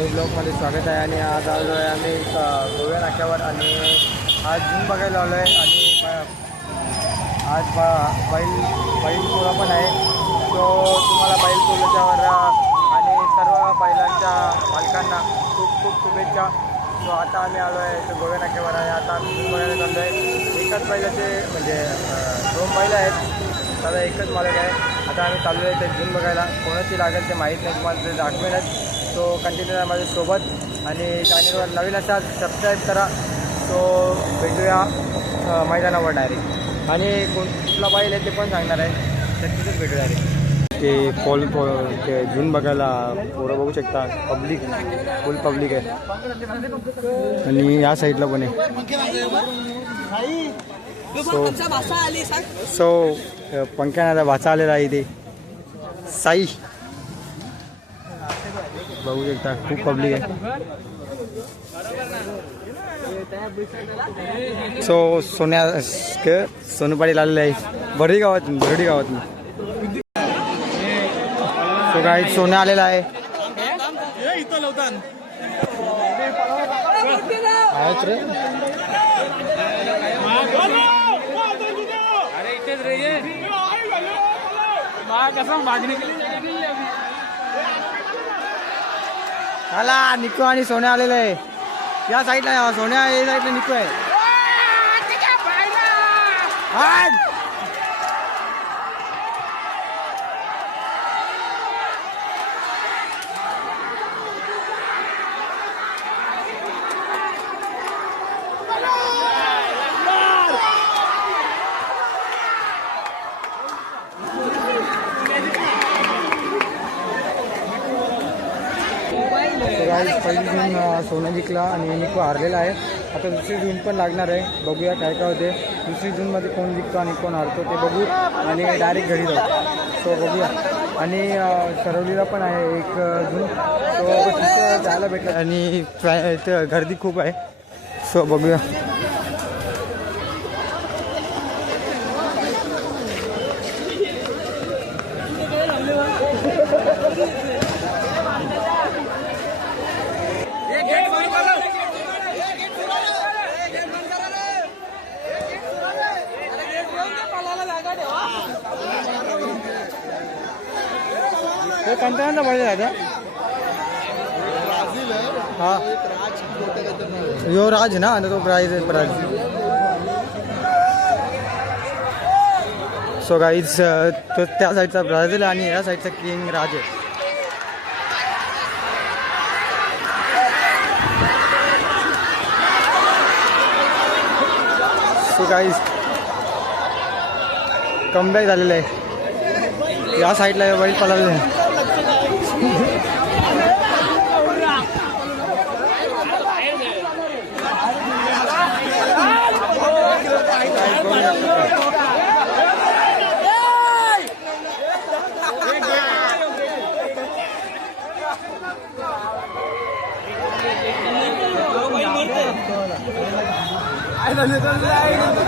New ब्लॉगमध्ये स्वागत आहे आणि आज आलो आहे आम्ही गोव्या नाक्यावर आणि आज झूम बघायला आलो आहे आणि आज बा बैल बैल पोळा पण आहे. तो तुम्हाला बैल पोळ्याच्यावर आणि सर्व बैलांच्या मालकांना खूप खूप शुभेच्छा. सो आता आम्ही आलो आहे तो गोव्या नाक्यावर आहे आता आम्ही झूम बघायला चाललो आहे. एकाच बैलाचे म्हणजे दोन बैल आहेत. त्याला एकच मालक आहे. आता आम्ही चाललो आहे ते झूम बघायला. कोणाची लागेल ते माहीत नाही. तुम्हाला ते दाखवेलच तो कंटिन्यू आहे माझ्यासोबत आणि चॅनलवर नवीन असाल सबस्क्राईब करा. तो भेटूया मैदानावर डायरेक्ट आणि कोण कुठला बैल आहे ते पण सांगणार आहे. तर तिथेच भेटू डायरेक्ट ते पॉल पॉ ते झूम बघायला पोरं बघू शकता. पब्लिक फुल पब्लिक आहे. आणि या साईडला पण आहे. सो सो पंख्याना वाचा आलेला आहे इथे. साई. बघू शकता खूप पब्लिक आहे. सो सोन्या क- सोनूपाडीला आलेलं आहे बरडी गावात बरडी गावात सो काही सोन्या आलेला आहे. मागणी केली? आला निकू आणि सोन्या आलेलं आहे. या साईडला सोन्या या साईडला निकू आहे. जून सोनं जिंकला आणि निको हारलेला आहे. आता दुसरी जून पण लागणार आहे. बघूया काय काय होते. दुसरी जूनमध्ये कोण जिंकतो आणि कोण हारतो ते बघू. आणि डायरेक्ट घरी जाऊ. सो बघूया. आणि सरवलीला पण आहे एक जून सो तिथं जायला भेटलं. आणि गर्दी खूप आहे. सो बघूया. हे कंटाळांचा पाहिजे आता. हा. यो राज ना तो प्राईज आहे प्राईज सो गाईज तो त्या साईडचा ब्राझील आणि या साईडचा किंग राज आहे. सो गाईज कमबॅक झालेलं आहे. या साईडला बैल पळालेलं आहे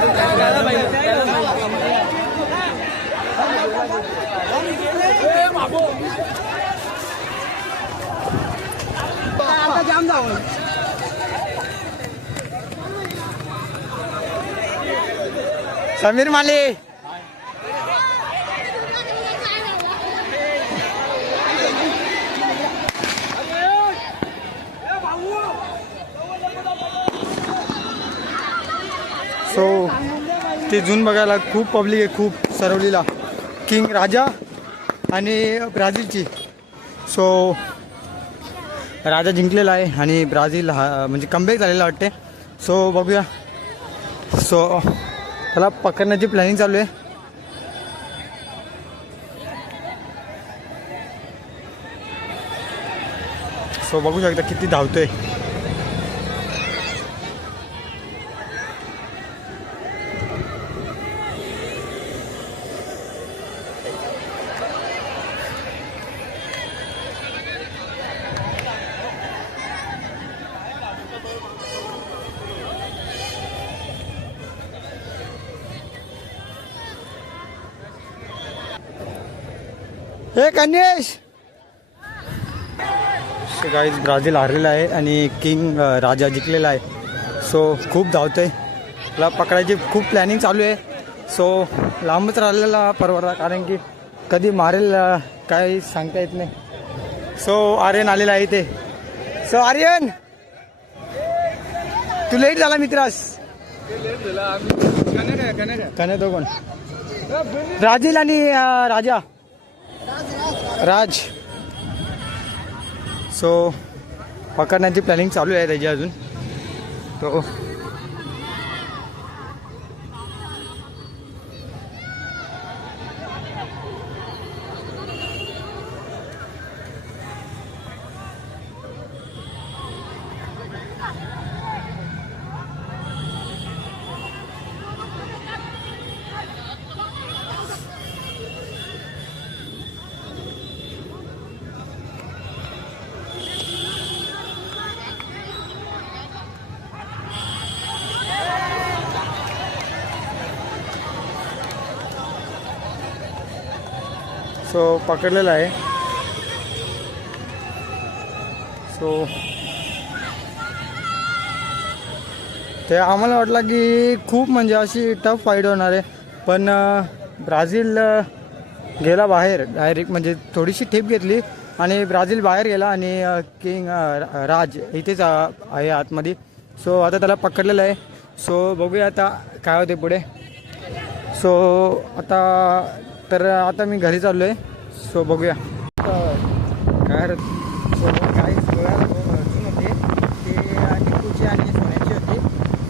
समीर माले. सो ते जून बघायला खूप पब्लिक आहे खूप सरवलीला किंग राजा आणि ब्राझीलची सो राजा जिंकलेला आहे आणि ब्राझील हा म्हणजे कमबॅक झालेला वाटते. सो बघूया. सो त्याला पकडण्याची प्लॅनिंग चालू आहे. सो बघू शकता किती धावतोय. हे कन्येश! सो गाईज ब्राझील हारलेला आहे आणि किंग राजा जिंकलेला आहे. सो खूप धावतोय. त्याला पकडायची खूप प्लॅनिंग चालू आहे. सो लांबच राहिलेला परवडला कारण की कधी मारेल काही सांगता येत नाही. सो आर्यन आलेला आहे इथे. सो आर्यन! तू लेट झाला मित्रास. कने तो कोण ब्राझील आणि राजा. राज. सो पकडण्याची प्लॅनिंग चालू आहे त्याची अजून. तो सो पकडलेला आहे. सो ते आम्हाला वाटलं की खूप म्हणजे अशी टफ फाईट होणार आहे. पण ब्राझील गेला बाहेर डायरेक्ट म्हणजे थोडीशी ठेप घेतली आणि ब्राझील बाहेर गेला आणि किंग राज इथेच आहे आतमध्ये. सो आता त्याला पकडलेलं आहे. सो बघूया आता काय होते पुढे. सो आता तर आता मी घरी चाललो आहे सो बघूया. काय रे? काही गोव्याला अजून होते. ते तुझी आणि सोन्याची होती.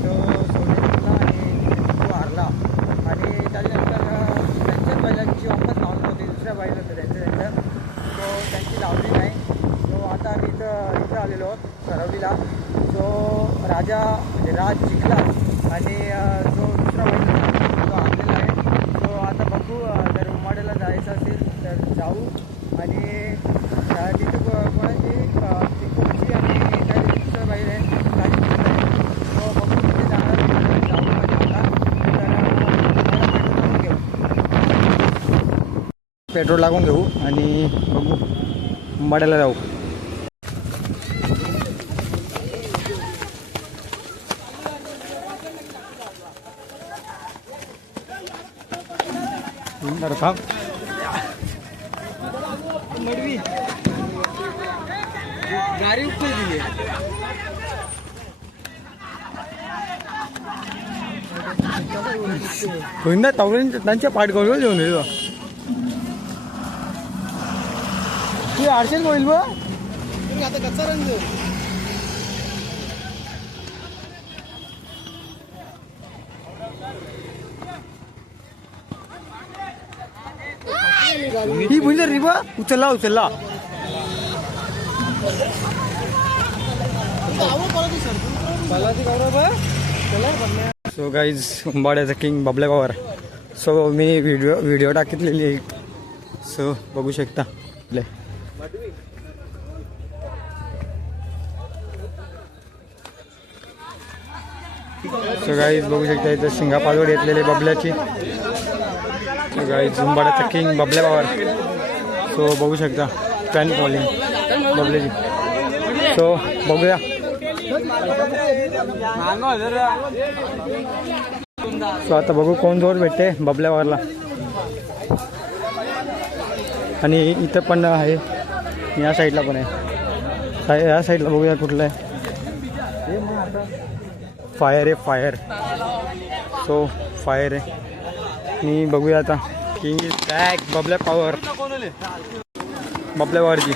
तो सोन्याला आणि तो हारला. आणि त्याच्यानंतर त्यांच्या त्यांच्याच बैलांची वापस लावली होती. दुसऱ्या बैल होतं त्यांचं त्यांचं तो त्यांची लावली नाही. तो आता आम्ही इथं इथं आलेलो आहोत सरवलीला. जो राजा म्हणजे राज जिंकला. आणि जो दुसरा बैल होता तो हारलेला आहे सो आता बघू अं, जर उमाड्याला जायचं असेल तर जाऊ आणि तिथे कोणाची अं, आणि काही दुसरं बाहेर आहे पेट्रोल लागून घेऊ. आणि बघू. मड्याला जाऊ. थांब. गाडी उपर दिली. होईन ना त्यांच्या पाठ करून घेऊन येतो ती आरशेल होईल बा. आता कच्चा रंग ही म्हणजे रिबा उचलला उचलला सो गाईज उंबाड्याचा किंग बबल्या पवार सो मी व्हिडिओ व्हिडिओ टाकितलेली एक सो बघू शकता. सो गाईज बघू शकता इथं शिंगा पालवड येतलेली बबल्याची. सो गाईज उंबाड्याचा किंग बबल्या पवार सो बघू शकता. फॅन फॉलिंग बबल्याची सो बघूया. सो आता बघू कोण जोर भेटते बबल्यावरला आणि इथं पण आहे. या साईडला पण आहे. या साईडला बघूया कुठलं आहे. फायर आहे फायर सो फायर आहे. आणि बघूया आता की बॅक बबल्या पॉवर बबल्या पॉवरची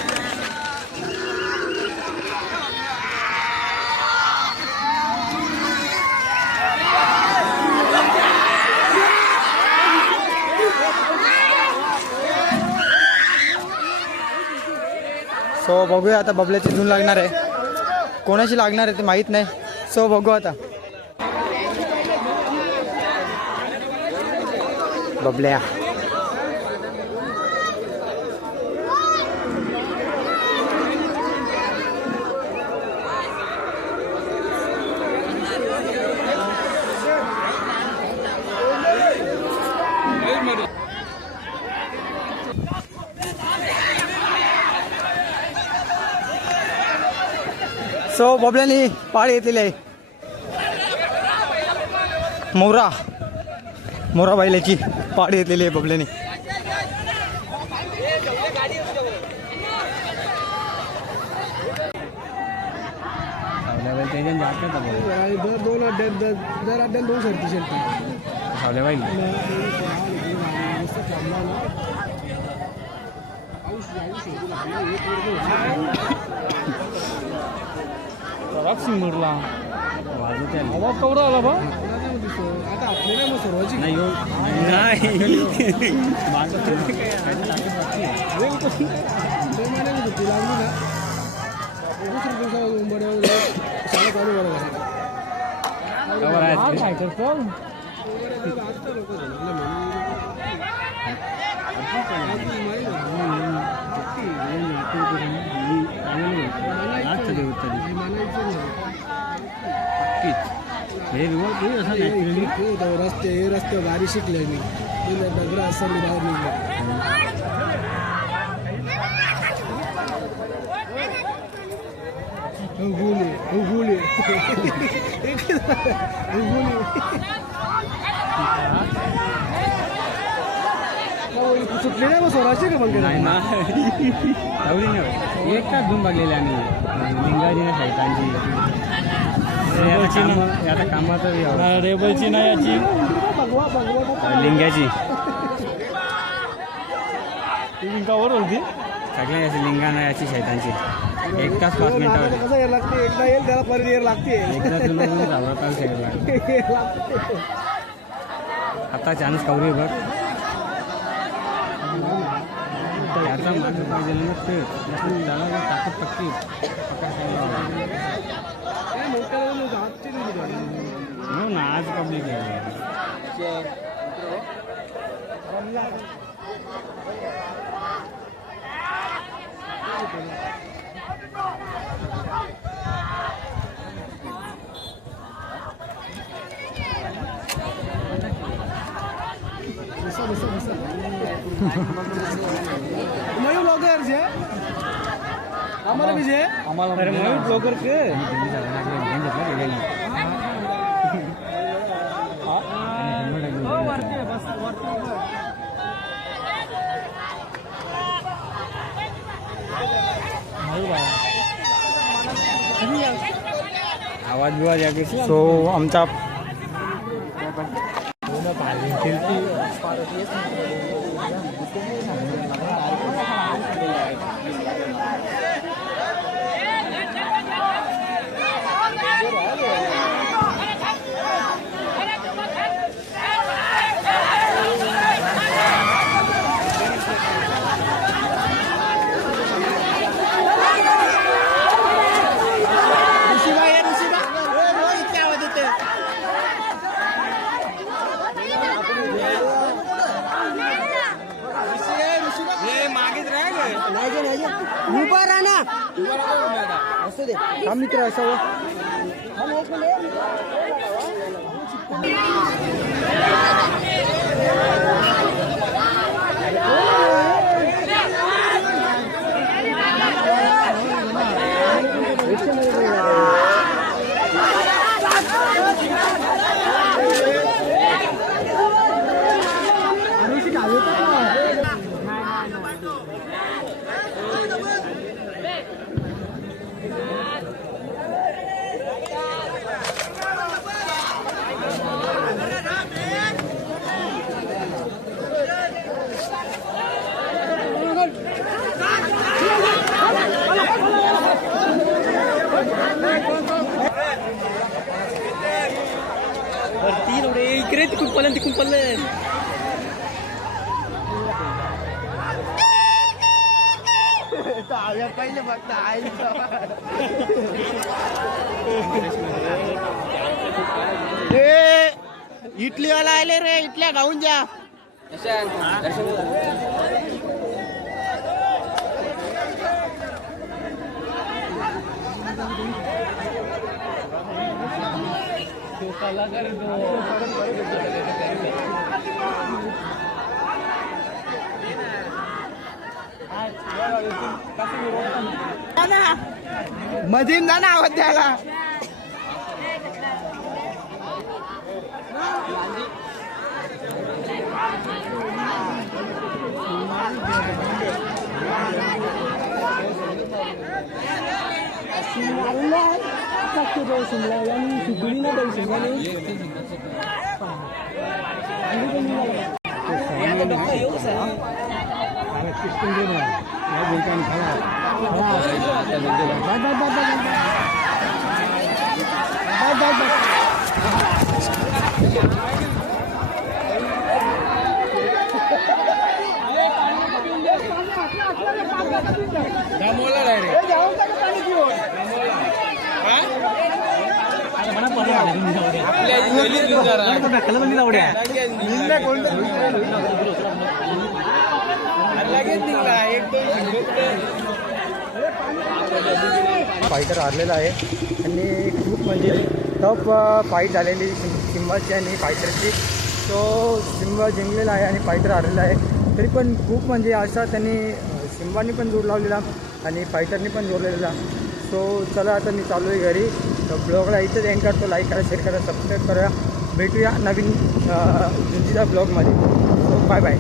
सो बघूया आता बबल्याची धून लागणार आहे. कोणाशी लागणार आहे ते माहीत नाही. सो बघू आता. बबल्या. सो बबल्यानी पाळी येतलेली आहे. मोरा. मोरा बैलाची पाळी येतलेली आहे बबल्यानी. दर दोन अड्ड्यात दर अड्ड्यात दोन शर्ती शर्ती सिंगरला आवाज केवढा आला बा? आता आपल्याला मग सर्वांची लय महिन्याची सुट्टी लागली ना. दुसऱ्या दिवसाला उंबड्यावर शाळा चालू बरोबर काय करतो रस्ते हे रस्ते भारी शिकले मी डगरा असं मी बाहेर निघलो हुगुली हुगुली सुटली नाही मग स्वराची का पण नाही ना एवढी नाही एकटाच धूम बघलेली आम्ही. लिंगाजी साहित्यांची आता कामाचं रेबलची नाही याची. लिंगाची. ती कावर होती? सगळ्या याची लिंगाना याची शैतांची एक तास पाच मिनिटावर कसं यायला लागते? एकदा येईल त्याला परत यायला लागते. एकदा तुला आता चान्स कवरी बघ. त्याचा मागे पाहिजे ना ते त्याला जर ताकद पक्की हो ना आज पब्लिक आहे. मयूर ब्लॉगर जे. आम्हाला बी जे. अरे मयूर ब्लॉगर के. हो, आवाज बिवाज सो आमचा 好了，谢谢大家。या की सो आमचा हा मित्र असावा इकडे आव्या पहिले फक्त आई ए इटलीवाला आले रे इटल्या खाऊन जा. कलाकार मधीन ना ना आवाज द्यायला. शिमला आणि सुगडी ना जाऊ शिमला আরে সিস্টেম দিয়ে না আর বলতাম খেলা bye bye bye bye bye bye bye দামোলা রে এই যাও তাকে পানি দিও হ্যাঁ আরে বড় পড়ে আপনি জলদি দিন দাও রে খেলা বন্ধ দাও রে নিন্না কোন फायटर हारलेला आहे. आणि खूप म्हणजे टफ फाईट झालेली सिंबाची आणि फायटरची तो सिंबा जिंकलेला आहे आणि फायटर हारलेला आहे. तरी पण खूप म्हणजे असा त्यांनी सिंबानी पण जोर लावलेला आणि फायटरनी पण जोर लावलेला. सो चला आता मी चालू आहे घरी. तर ब्लॉगला इथंच एंड करतो. लाईक करा शेअर करा सबस्क्राईब करा. भेटूया नवीन जुंजीचा ब्लॉगमध्ये सो बाय बाय